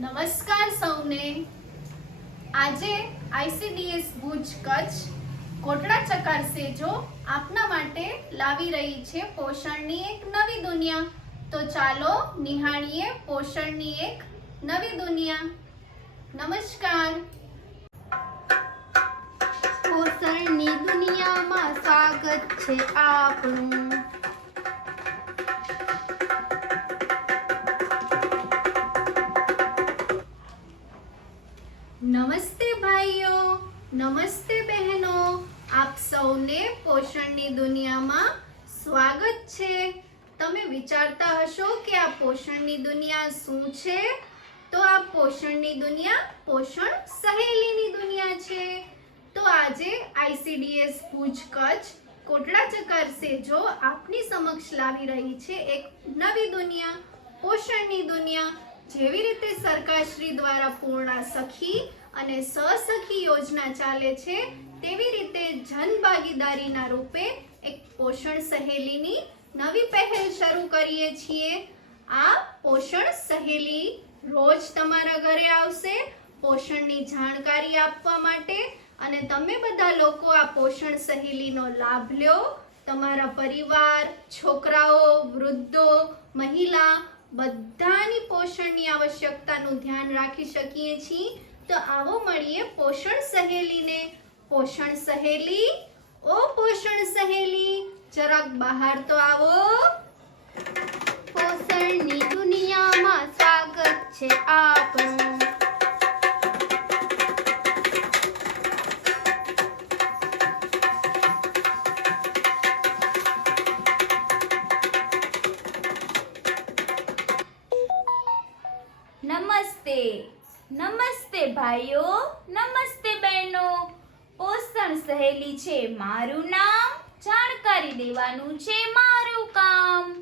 નમસ્કાર સૌને. આજે આઈસીડીએસ ભુજ કચ્છ કોટડા ચકાર સેજો આપના માટે લાવી રહી છે પોષણની એક નવી દુનિયા. તો ચાલો નિહાળીએ પોષણની એક નવી દુનિયા. નમસ્કાર. પોષણની દુનિયામાં સ્વાગત છે આપનું. નમસ્તે ભાઈઓ, નમસ્તે બહેનો, આપ સૌને પોષણની દુનિયામાં સ્વાગત છે. તમે વિચારતા હશો કે આ પોષણની દુનિયા શું છે? તો આ પોષણની દુનિયા પોષણ સહેલીની દુનિયા છે. તો આજે આઈસીડીએસ ભુજ કચ્છ કોટડા ચકાર સેજો આપની સમક્ષ લાવી રહી છે એક નવી દુનિયા, પોષણની દુનિયા. જેવી રીતે સરકારશ્રી દ્વારા પૂર્ણા સખી અને સહસખી યોજના ચાલે છે, તેવી રીતે જનભાગીદારીના રૂપે એક પોષણ સહેલીની નવી પહેલ શરૂ કરીએ છીએ. આ પોષણ સહેલી રોજ તમારા ઘરે આવશે પોષણની જાણકારી આપવા માટે, અને તમે બધા લોકો આ પોષણ સહેલીનો લાભ લ્યો. તમારા પરિવાર, છોકરાઓ, વૃદ્ધો, મહિલા બધાની પોષણની આવશ્યકતાનું ધ્યાન રાખી શકીએ છીએ. તો આવો મળીએ પોષણ સહેલીને. પોષણ સહેલી, ઓ પોષણ સહેલી, જરાક બહાર તો આવો. પોષણની દુનિયામાં સ્વાગત છે આપનું. નમસ્તે, નમસ્તે ભાઈઓ, નમસ્તે બહેનો. પોષણ સહેલી છે મારું નામ, જાણકારી દેવાનું છે મારું કામ.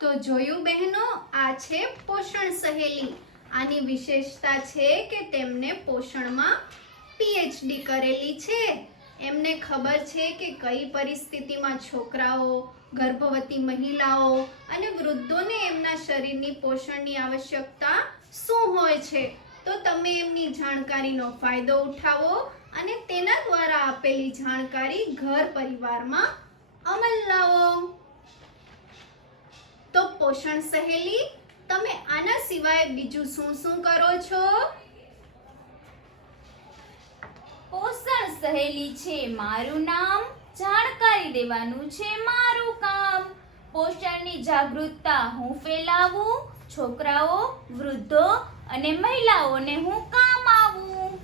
તો જોયું બહેનો, આ છે પોષણ સહેલી. આની વિશેષતા છે કે તેમને પોષણમાં પીએચડી કરેલી છે. એમને ખબર છે કે કઈ પરિસ્થિતિમાં છોકરાઓ, ગર્ભવતી મહિલાઓ અને વૃદ્ધોને એમના શરીરની પોષણની આવશ્યકતા શું હોય છે. તો તમે એમની જાણકારીનો ફાયદો ઉઠાવો અને તેના દ્વારા આપેલી જાણકારી ઘર પરિવારમાં અમલ લાવો. તો પોષણ સહેલી, તમે આના સિવાય બીજું શું શું કરો છો? પોષણ સહેલી છે મારું નામ, જાણકારી દેવાનું છે મારું કામ. પોષણની જાગૃતતા હું ફેલાવું, છોકરાઓ, વૃદ્ધો અને મહિલાઓને હું કામ આવું.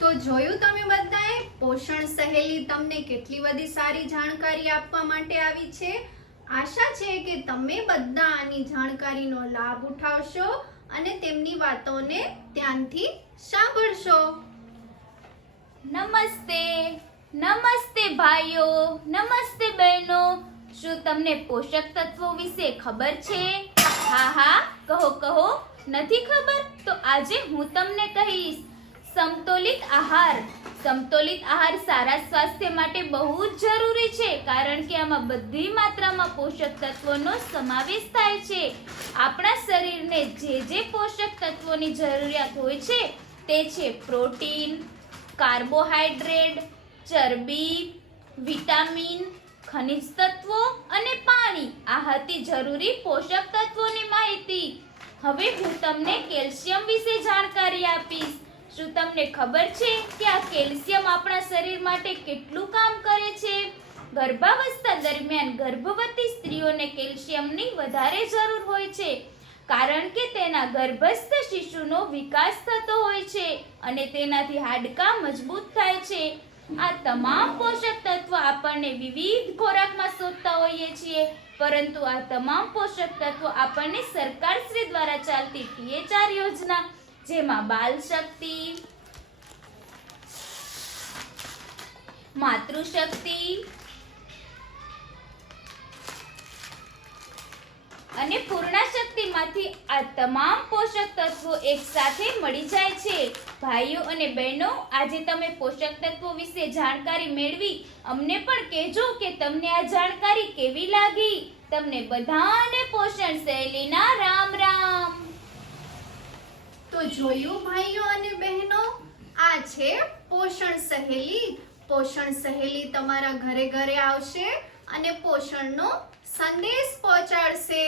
તો જોયું તમે બધાએ, પોષણ સહેલી તમને કેટલી બધી સારી જાણકારી આપવા માટે આવી છે. આશા છે કે તમે બધા આની જાણકારીનો લાભ ઉઠાવશો અને તેમની વાતોને ધ્યાનથી સાંભળશો. નમસ્તે, નમસ્તે ભાઈઓ, નમસ્તે બહેનો. શું તમને પોષક તત્વો વિશે ખબર છે? હા હા, કહો કહો. નથી ખબર? તો આજે હું તમને કહીશ. સમતોલિત આહાર. સમતોલિત આહાર સારા સ્વાસ્થ્ય માટે બહુ જ જરૂરી છે, કારણ કે આમાં બધી માત્રામાં પોષક તત્વોનો સમાવેશ થાય છે. આપણા શરીરને જે પોષક તત્વોની જરૂરિયાત હોય છે તે છે પ્રોટીન, કાર્બોહાઈડ્રેટ, ચરબી, વિટામિન, ખનિજ તત્વો અને પાણી. આ હતી જરૂરી પોષક તત્વોની માહિતી. હવે હું તમને કેલ્શિયમ વિશે જાણકારી આપીશ. શું તમને ખબર છે કે આ કેલ્શિયમ આપણા શરીર માટે કેટલું કામ કરે છે? ગર્ભાવસ્થા દરમિયાન ગર્ભવતી સ્ત્રીઓને કેલ્શિયમની વધારે જરૂર હોય છે, કારણ કે તેના ગર્ભસ્થ શિશુનો વિકાસ થતો હોય છે અને તેનાથી હાડકાં મજબૂત થાય છે. આ તમામ પોષક તત્વો આપણને વિવિધ ખોરાકમાં શોધતા હોઈએ છીએ, પરંતુ આ તમામ પોષક તત્વો આપણને સરકારશ્રી દ્વારા ચાલતી THR યોજના, જેમાં બાલ શક્તિ, માતૃશક્તિ અને પૂર્ણા શક્તિમાંથી આ તમામ પોષક તત્વો એક સાથે મળી જાય છે. ભાઈઓ અને બહેનો, આજે તમે પોષક તત્વો વિશે જાણકારી મેળવી. અમને પણ કહેજો કે તમને આ જાણકારી કેવી લાગી. તમને બધાને પોષણ શૈલીના જોયું ભાઈઓ અને બહેનો, આ છે પોષણ સહેલી. પોષણ સહેલી તમારા ઘરે ઘરે આવશે અને પોષણનો સંદેશ પહોંચાડશે.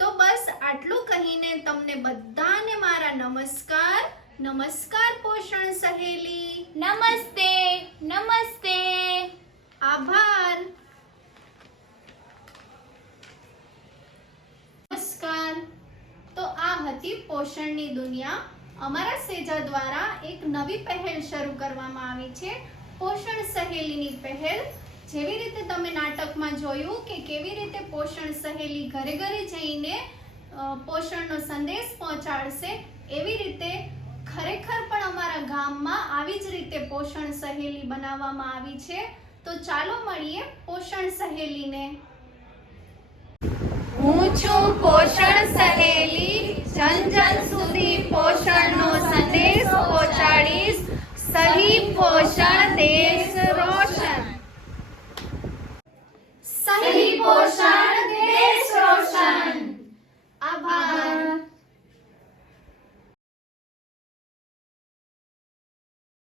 તો બસ આટલું કહીને તમને બધાને મારા નમસ્કાર. નમસ્કાર પોષણ સહેલી. નમસ્તે નમસ્તે. આભાર. નમસ્કાર. તો આ હતી પોષણની દુનિયા. અમારા સેજા દ્વારા એક નવી પહેલ શરૂ કરવામાં આવી છે, પોષણ સહેલીની પહેલ. જેવી રીતે તમે નાટકમાં જોયું કે કેવી રીતે પોષણ સહેલી ઘરે ઘરે જઈને પોષણનો સંદેશ પહોંચાડશે, એવી રીતે ખરેખર પણ અમારા ગામમાં આવી જ રીતે પોષણ સહેલી બનાવવામાં આવી છે. તો ચાલો મળીએ પોષણ સહેલીને. હું છું પોષણ સહેલી, જન જન સુધી પોષણનો સંદેશ પહોંચાડીશ. સહી પોષણ દેશ રો